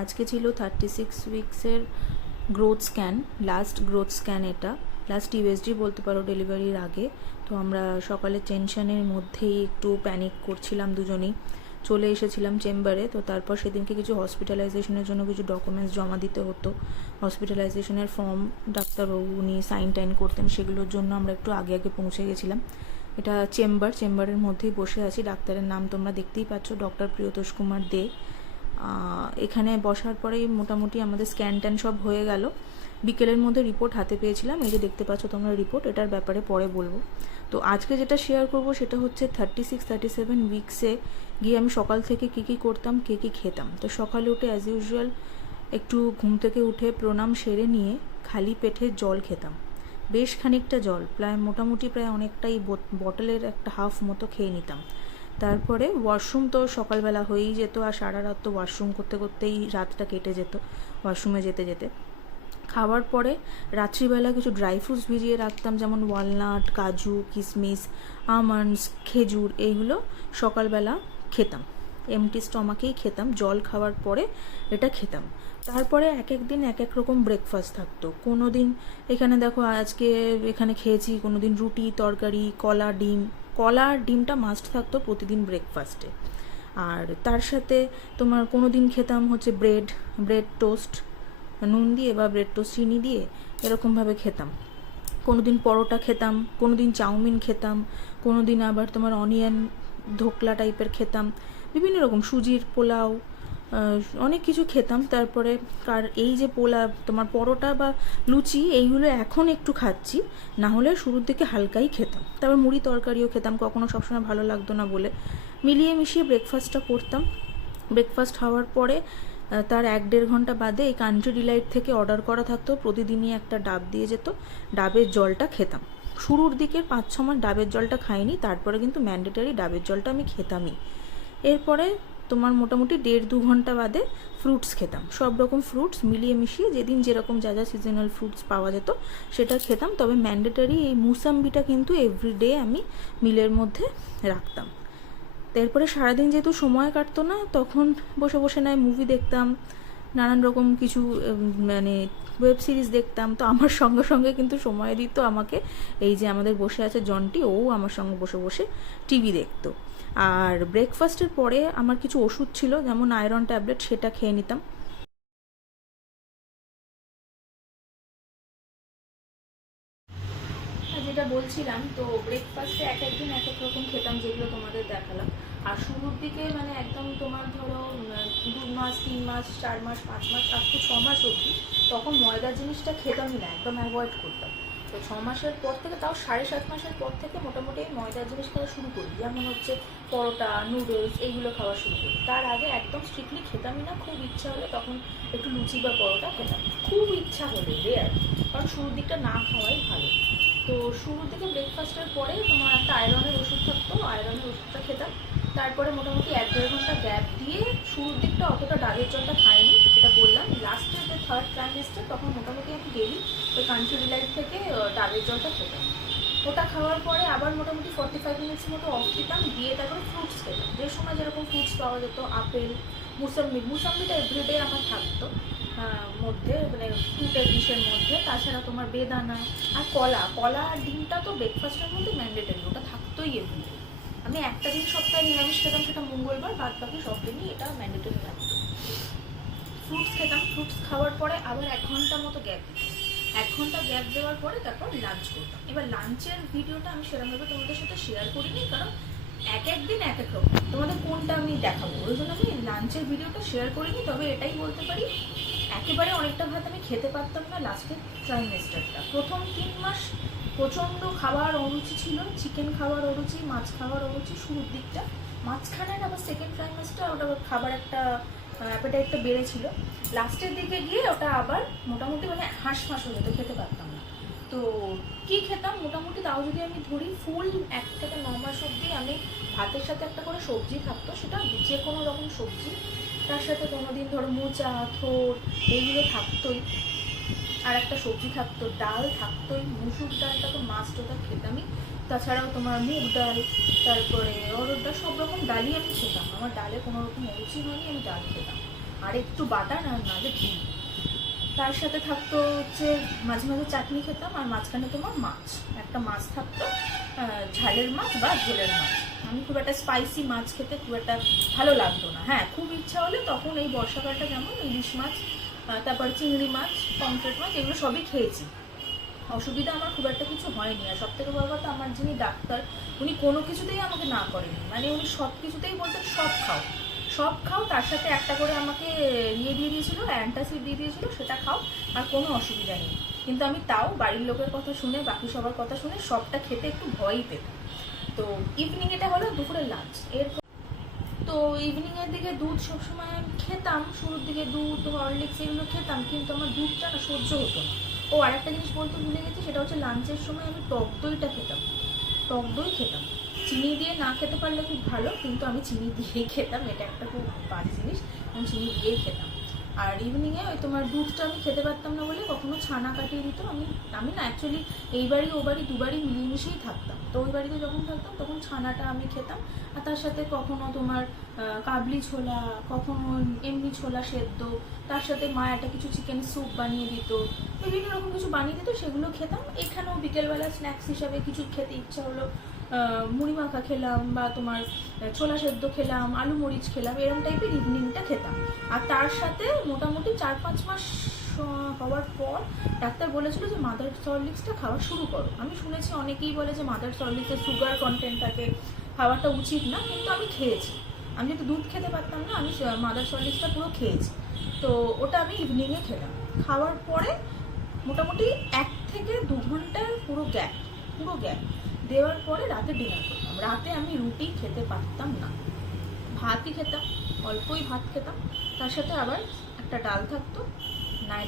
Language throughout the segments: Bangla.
আজকে ছিল 36 উইক্সের growth scan, last growth scan, এটা লাস্ট ইউএসজি বলতে পারো ডেলিভারির আগে। তো আমরা সকালে টেনশনের মধ্যেই একটু প্যানিক করছিলাম, দুজনেই চলে এসেছিলাম চেম্বারে। তো তারপর সেদিনকে কিছু হসপিটালাইজেশনের জন্য কিছু ডকুমেন্টস জমা দিতে হতো, হসপিটালাইজেশনের ফর্ম ডাক্তারবাবু উনি সাইন টাইন করতেন, সেগুলোর জন্য আমরা একটু আগে আগে পৌঁছে গেছিলাম। এটা চেম্বারের মধ্যেই বসে আছি। ডাক্তারের নাম তোমরা দেখতেই পাচ্ছ, ডক্টর প্রিয়তোষ কুমার দে। এখানে বসার পরেই মোটামুটি আমাদের স্ক্যান ট্যান সব হয়ে গেল। বিকেলের মধ্যে রিপোর্ট হাতে পেয়েছিলাম, এই যে দেখতে পাচ্ছ তোমরা রিপোর্ট, এটার ব্যাপারে পরে বলবো। তো আজকে যেটা শেয়ার করব সেটা হচ্ছে 36-37 উইক্সে গিয়ে আমি সকাল থেকে কী করতাম, কী খেতাম। তো সকালে উঠে অ্যাজ ইউজুয়াল একটু ঘুম থেকে উঠে প্রণাম সেরে নিয়ে খালি পেটে জল খেতাম, বেশ খানিকটা জল, মোটামুটি প্রায় অনেকটাই, বটলের একটা হাফ মতো খেয়ে নিতাম। তারপরে ওয়াশরুম তো সকালবেলা হয়েই যেত, আর সারা রাত তো ওয়াশরুম করতে করতেই রাতটা কেটে যেত ওয়াশরুমে যেতে যেতে। খাওয়ার পরে রাত্রিবেলা কিছু ড্রাই ফ্রুটস ভিজিয়ে রাখতাম, যেমন ওয়ালনাট, কাজু, কিশমিশ, আমন্ডস, খেজুর, এইগুলো সকালবেলা খেতাম, এমটি স্টমাকেই খেতাম। জল খাওয়ার পরে এটা খেতাম। তারপরে এক এক দিন এক এক রকম ব্রেকফাস্ট থাকতো। কোনো দিন এখানে দেখো আজকে এখানে খেয়েছি, কোনো দিন রুটি তরকারি, কলা আর ডিমটা মাস্ট থাকতো প্রতিদিন ব্রেকফাস্টে। আর তার সাথে তোমার কোনো দিন খেতাম হচ্ছে ব্রেড টোস্ট নুন দিয়ে, বা ব্রেড টোস্ট চিনি দিয়ে, এরকমভাবে খেতাম। কোনো দিন পরোটা খেতাম, কোনো দিন চাউমিন খেতাম, কোনো দিন আবার তোমার অনিয়ন ধোকলা টাইপের খেতাম, বিভিন্ন রকম সুজির পোলাও, অনেক কিছু খেতাম। তারপরে এই যে তোমার পরোটা বা লুচি, এইগুলো এখন একটু খাচ্ছি, না হলে শুরুর দিকে হালকাই খেতাম। তারপর মুড়ি তরকারিও খেতাম, কখনো সবসময় ভালো লাগতো না বলে মিলিয়ে মিশিয়ে ব্রেকফাস্টটা করতাম। ব্রেকফাস্ট হওয়ার পরে তার 1-1.5 ঘন্টা বাদে এই কান্ট্রি ডিলাইট থেকে অর্ডার করা থাকতো, প্রতিদিনই একটা ডাব দিয়ে যেত, ডাবের জলটা খেতাম। শুরুর দিকের 5-6 মাস ডাবের জলটা খাইনি, তারপরে কিন্তু ম্যান্ডেটারি ডাবের জলটা আমি খেতামই। এরপরে তোমার মোটামুটি 1.5-2 ঘন্টা বাদে ফ্রুটস খেতাম, সব রকম ফ্রুটস মিলিয়ে মিশিয়ে, যেদিন যেরকম যা যা সিজনাল ফ্রুটস পাওয়া যেত সেটা খেতাম। তবে ম্যান্ডেটারি এই মুসাম্বিটা কিন্তু এভরিডে আমি মিলের মধ্যে রাখতাম। এরপরে সারাদিন যেহেতু সময় কাটতো না, তখন বসে বসে নয় মুভি দেখতাম, নানান রকম কিছু মানে ওয়েব সিরিজ দেখতাম। তো আমার সঙ্গে সঙ্গে কিন্তু সময় দিত আমাকে এই যে আমাদের বসে আছে জন্টি, ও আমার সঙ্গে বসে বসে টিভি দেখতো। আর ব্রেকফাস্টের পরে আমার কিছু ওষুধ ছিল, যেমন আয়রন ট্যাবলেট, সেটা খেয়ে নিতাম। যেটা বলছিলাম, তো ব্রেকফাস্টে এক একদিন এক এক রকম খেতাম, যেগুলো তোমাদের দেখালাম। আর শুরুর দিকে মানে একদম তোমার ধরো 2 মাস 3 মাস 4 মাস 5 মাস আপ টু 6 মাস অবধি তখন ময়দার জিনিসটা খেতামই না, একদম অ্যাভয়েড করতাম। তো 6 মাসের পর থেকে, তাও 7.5 মাসের পর থেকে মোটামুটি ময়দার জিনিস খাওয়া শুরু করি, যেমন হচ্ছে পরোটা, নুডলস, এইগুলো খাওয়া শুরু করি। তার আগে একদম স্ট্রিক্টলি খেতামই না, খুব ইচ্ছা হলে তখন একটু লুচি বা পরোটা খেতাম, খুব ইচ্ছা হলে, রেয়ার, কারণ শুরুর দিকটা না খাওয়াই ভালো। তো শুরুর দিকে ব্রেকফাস্টের পরে তোমার একটা আয়রনের ওষুধ থাকতো, আয়রনের ওষুধটা খেতাম। তারপরে মোটামুটি 1-1.5 ঘন্টা গ্যাপ দিয়ে, শুরুর দিকটা অতটা ডাবের জলটা খাইনি, যেটা বললাম লাস্টের যে 3rd ট্রাইমেস্টার, তখন মোটামুটি আমি ডেলি ওই কান্ট্রি ডিলাইট থেকে ডাবের জলটা খেতাম। ওটা খাওয়ার পরে আবার মোটামুটি 45 মিনিটস মতো অফ দিতাম, দিয়ে তারপরে ফ্রুটস খেতাম, যে সময় যেরকম ফ্রুটস পাওয়া যেত, আপেল, মুসাম্বিটা এভরিডে আমার থাকতো মধ্যে, মানে ফ্রুটের ডিশের মধ্যে। তাছাড়া তোমার বেদানা আর কলা আর ডিমটা তো ব্রেকফাস্টের মধ্যে ম্যান্ডেটারি, ওটা থাকতোই এভরিডে। আমি একটা দিন সপ্তাহে নিরামিষ খেতাম, সেটা মঙ্গলবার, বাদ বাকি সব দিনই এটা ম্যান্ডেটারি থাকতো। ফ্রুটস খেতাম, ফ্রুটস খাওয়ার পরে আবার 1 ঘন্টা মতো গ্যাপ দিতাম। 1 ঘন্টা গ্যাপ দেওয়ার পরে তারপর লাঞ্চ করতাম। এবার লাঞ্চের ভিডিওটা আমি সেরকমভাবে তোমাদের সাথে শেয়ার করিনি, কারণ এক এক দিন এক এক রকম, তোমাদের কোনটা আমি দেখাবো, ওই জন্য আমি লাঞ্চের ভিডিওটা শেয়ার করিনি। তবে এটাই বলতে পারি, একেবারে অনেকটা ভাত আমি খেতে পারতাম না লাস্টের ট্রাইমেস্টারটা। প্রথম 3 মাস প্রচণ্ড খাবার অরুচি ছিল, চিকেন খাবার অরুচি, মাছ খাবার অরুচি শুরুর দিকটা। মাঝখানে আবার 2nd ট্রাইমেস্টার ওটা খাবার একটা অ্যাপেটাইটটা বেড়েছিল। লাস্টের দিকে গিয়ে ওটা আবার মোটামুটি মানে হাঁস হয়ে যেত, খেতে পারতাম না। তো কি খেতাম মোটামুটি, তাও যদি আমি ধরি ফুল 1 থেকে 9 মাস অবধি আমি ভাতের সাথে একটা করে সবজি থাকতো, সেটা যে কোনো রকম সবজি, তার সাথে কোনোদিন ধরো মোচা, থোর, এইগুলো থাকতোই, আর একটা সবজি থাকতো, ডাল থাকতোই, মুসুর ডালটা তো মাস্ট, ওটা খেতামই। তাছাড়াও তোমার মুগ ডাল, তারপরে অরহর ডাল, সব রকম ডালই আমি খেতাম, আমার ডালে কোনো রকম অরুচি হয়নি, আমি ডাল খেতাম। আর একটু বাটার আর নাহলে ঘি। তার সাথে থাকতো হচ্ছে মাঝে মাঝে চাটনি খেতাম, আর মাঝখানে তোমার মাছ, একটা মাছ থাকতো, ঝালের মাছ বা ঝোলের মাছ। আমি খুব একটা স্পাইসি মাছ খেতে খুব একটা ভালো লাগতো না। হ্যাঁ, খুব ইচ্ছা হলে তখন এই বর্ষাকালটা যেমন ইলিশ মাছ, তারপর চিংড়ি মাছ, পমফ্রেট মাছ, এগুলো সবই খেয়েছি। অসুবিধা আমার খুব একটা কিছু হয়নি। আর সব থেকে বড় কথা, আমার যিনি ডাক্তার উনি কোনো কিছুতেই আমাকে না করেনি, মানে উনি সব কিছুতেই বলতেন সব খাও সব খাও, তার সাথে একটা করে আমাকে দিয়ে দিয়েছিল, অ্যান্টাসিড দিয়ে দিয়েছিল, সেটা খাও, আর কোনো অসুবিধা নেই। কিন্তু আমি তাও বাড়ির লোকের কথা শুনে, বাকি সবার কথা শুনে সবটা খেতে একটু ভয়ই পেতাম। তো ইভিনিং এটা হলো দুপুরের লাঞ্চ। তো ইভিনিংয়ের দিকে দুধ সবসময় খেতাম, শুরুর দিকে দুধ, হরলিক্স এগুলো খেতাম, কিন্তু আমার দুধটা না সহ্য হতো না। ও আরেকটা জিনিস বলতে ভুলে গেছি, সেটা হচ্ছে লাঞ্চের সময় আমি টক দইটা খেতাম, টক দই খেতাম। চিনি দিয়ে না খেতে পারলে খুব ভালো, কিন্তু আমি চিনি দিয়েই খেতাম, এটা একটা খুব বাজে জিনিস, আমি চিনি দিয়েই খেতাম। আর ইভিনিংয়ে ওই তোমার দুধটা আমি খেতে পারতাম না বলে কখনো ছানা কাটিয়ে দিত। আমি না অ্যাকচুয়ালি এই বাড়ি ও বাড়ি দুবারই মিলেমিশেই থাকতাম, তো ওই বাড়িতে যখন থাকতাম তখন ছানাটা আমি খেতাম, আর তার সাথে কখনো তোমার কাবলি ছোলা, কখনো এমনি ছোলা সেদ্ধ, তার সাথে মা একটা কিছু চিকেন স্যুপ বানিয়ে দিত, বিভিন্ন রকম কিছু বানিয়ে দিত, সেগুলো খেতাম। এখানেও বিকেলবেলা স্ন্যাক্স হিসাবে কিছু খেতে ইচ্ছা হলো, মুড়ি মাখা খেলাম, বা তোমার ছোলা সেদ্ধ খেলাম, আলু মরিচ খেলাম, এরকম টাইপের ইভিনিংটা খেতাম। আর তার সাথে মোটামুটি 4-5 মাস হওয়ার পর ডাক্তার বলেছিল যে মাদার হরলিক্সটা খাওয়া শুরু করো। আমি শুনেছি অনেকেই বলে যে মাদার হরলিক্সে সুগার কন্টেন্ট থাকে, খাওয়াটা উচিত না, কিন্তু আমি খেয়েছি। আমি যেহেতু দুধ খেতে পারতাম না, আমি মাদার হরলিক্সটা পুরো খেয়েছি। তো ওটা আমি ইভিনিংয়ে খেলাম। খাওয়ার পরে মোটামুটি 1 থেকে 2 ঘন্টার পুরো গ্যাপ দেওয়ার পরে রাতে ডিনার করতাম। রাতে আমি রুটি খেতে পারতাম না, ভাতই খেতাম, অল্পই ভাত খেতাম, তার সাথে আবার একটা ডাল থাকতো, না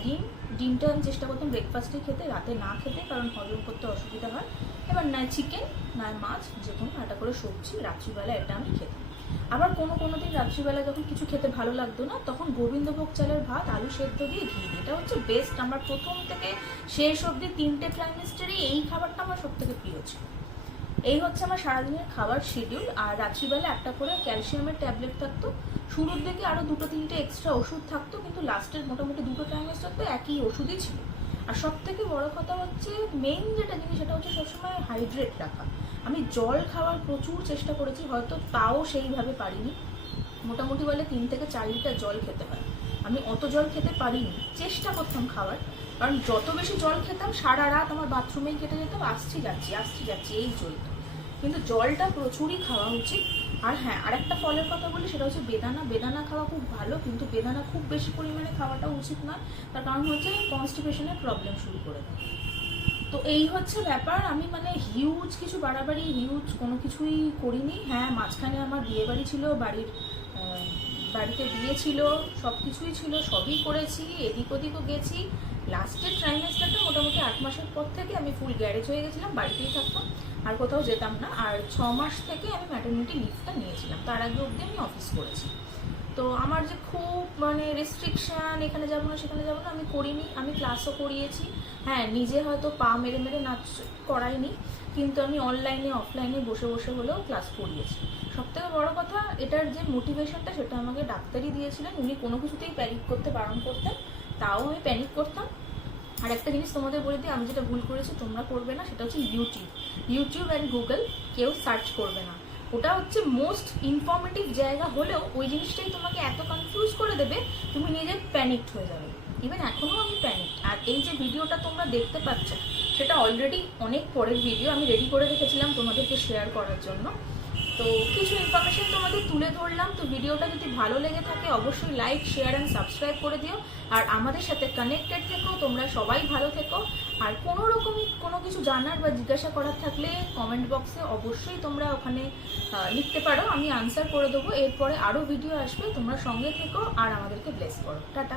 ডিমটা আমি চেষ্টা করতাম ব্রেকফাস্টে খেতে, রাতে না খেতে, কারণ হজম করতে অসুবিধা হয়। এবার না চিকেন না মাছ, যে কোনো একটা করে সবজি, রাত্রিবেলা এটা আমি খেতাম। আবার কোনো দিন রাত্রিবেলা যখন কিছু খেতে ভালো লাগতো না, তখন গোবিন্দভোগ চালের ভাত, আলু সেদ্ধ দিয়ে ঘি দিয়ে, এটা হচ্ছে বেস্ট। আমার প্রথম থেকে শেষ অবধি 3টে ট্রাইমেস্টারই এই খাবারটা আমার সব থেকে প্রিয় ছিল। এই হচ্ছে আমার সারাদিনের খাবার শিডিউল। আর রাত্রিবেলা একটা করে ক্যালসিয়ামের ট্যাবলেট থাকতো, শুরুর দিকে আরও 2-3টে এক্সট্রা ওষুধ থাকতো, কিন্তু লাস্টের মোটামুটি 2টো ট্রাইমেস্টার তো একই ওষুধই ছিল। আর সব থেকে বড় কথা হচ্ছে, মেইন যেটা জিনিস, সেটা হচ্ছে সবসময় হাইড্রেট রাখা। আমি জল খাওয়ার প্রচুর চেষ্টা করেছি, হয়তো তাও সেইভাবে পারিনি। মোটামুটি বলে 3 থেকে 4 লিটার জল খেতে হয়, আমি অত জল খেতে পারিনি, চেষ্টা করতাম খাওয়ার, কারণ যত বেশি জল খেতাম সারা রাত আমার বাথরুমেই কেটে যেত, আসছি যাচ্ছি এই চলতো। কিন্তু জলটা প্রচুরই খাওয়া উচিত। আর হ্যাঁ, আরেকটা ফলের কথা বলি, সেটা হচ্ছে বেদানা খাওয়া খুব ভালো, কিন্তু বেদানা খুব বেশি পরিমাণে খাওয়াটা উচিত নয়, তার কারণ হচ্ছে কনস্টিপেশনের প্রবলেম শুরু করে দেয়। তো এই হচ্ছে ব্যাপার। আমি মানে হিউজ কিছু বাড়াবাড়ি হিউজ কোনো কিছুই করিনি। হ্যাঁ, মাঝখানে আমার বিয়ে বাড়ি ছিল, বাড়িতে বিয়ে ছিল, সব কিছুই ছিল, সবই করেছি, এদিক ওদিকও গেছি। লাস্টের ট্রাইমেস্টারটা মোটামুটি 8 মাসের পর থেকে আমি ফুল গ্যারেজ হয়ে গেছিলাম, বাড়িতেই থাকতাম, আর কোথাও যেতাম না। আর 6 মাস থেকে আমি ম্যাটারনিটি লিভটা নিয়েছিলাম, তার আগে অবধি আমি অফিস করেছি। তো আমার যে খুব মানে রেস্ট্রিকশান, এখানে যাবো না সেখানে যাবো না, আমি করিনি। আমি ক্লাসও করিয়েছি, হ্যাঁ, নিজে হয়তো পা মেরে নাচ করাইনি, কিন্তু আমি অনলাইনে অফলাইনে বসে হলেও ক্লাস করিয়েছি। সবথেকে বড় কথা, এটার যে মোটিভেশনটা, সেটা আমাকে ডাক্তারই দিয়েছিলেন। উনি কোনো কিছুতেই প্যানিক করতে বারণ করতেন, তাও আমি প্যানিক করতাম। আর একটা জিনিস তোমাদের বলে দিই, আমি যেটা ভুল করেছি তোমরা করবে না, সেটা হচ্ছে ইউটিউব অ্যান্ড গুগল কেউ সার্চ করবে না। ওটা হচ্ছে মোস্ট ইনফরমেটিভ জায়গা হলেও ওই জিনিসটাই তোমাকে এত কনফিউজ করে দেবে, তুমি নিজে প্যানিকড হয়ে যাবে। ইভেন এখনও আমি প্যানিক। আর এই যে ভিডিওটা তোমরা দেখতে পাচ্ছ, সেটা অলরেডি অনেক পরের ভিডিও, আমি রেডি করে রেখেছিলাম তোমাদেরকে শেয়ার করার জন্য। তো কিছু ইনফরমেশন তোমাদের তুলে ধরলাম। তো ভিডিওটা যদি ভালো লেগে থাকে অবশ্যই লাইক, শেয়ার অ্যান্ড সাবস্ক্রাইব করে দিও। আর আমাদের সাথে কানেক্টেড থেকো, তোমরা সবাই ভালো থেকো। আর কোনো রকমই কোনো কিছু জানার বা জিজ্ঞাসা করার থাকলে কমেন্ট বক্সে অবশ্যই তোমরা ওখানে লিখতে পারো, আমি আনসার করে দেবো। এরপরে আরও ভিডিও আসবে, তোমরা সঙ্গে থেকো আর আমাদেরকে ব্লেস করো। টাটা।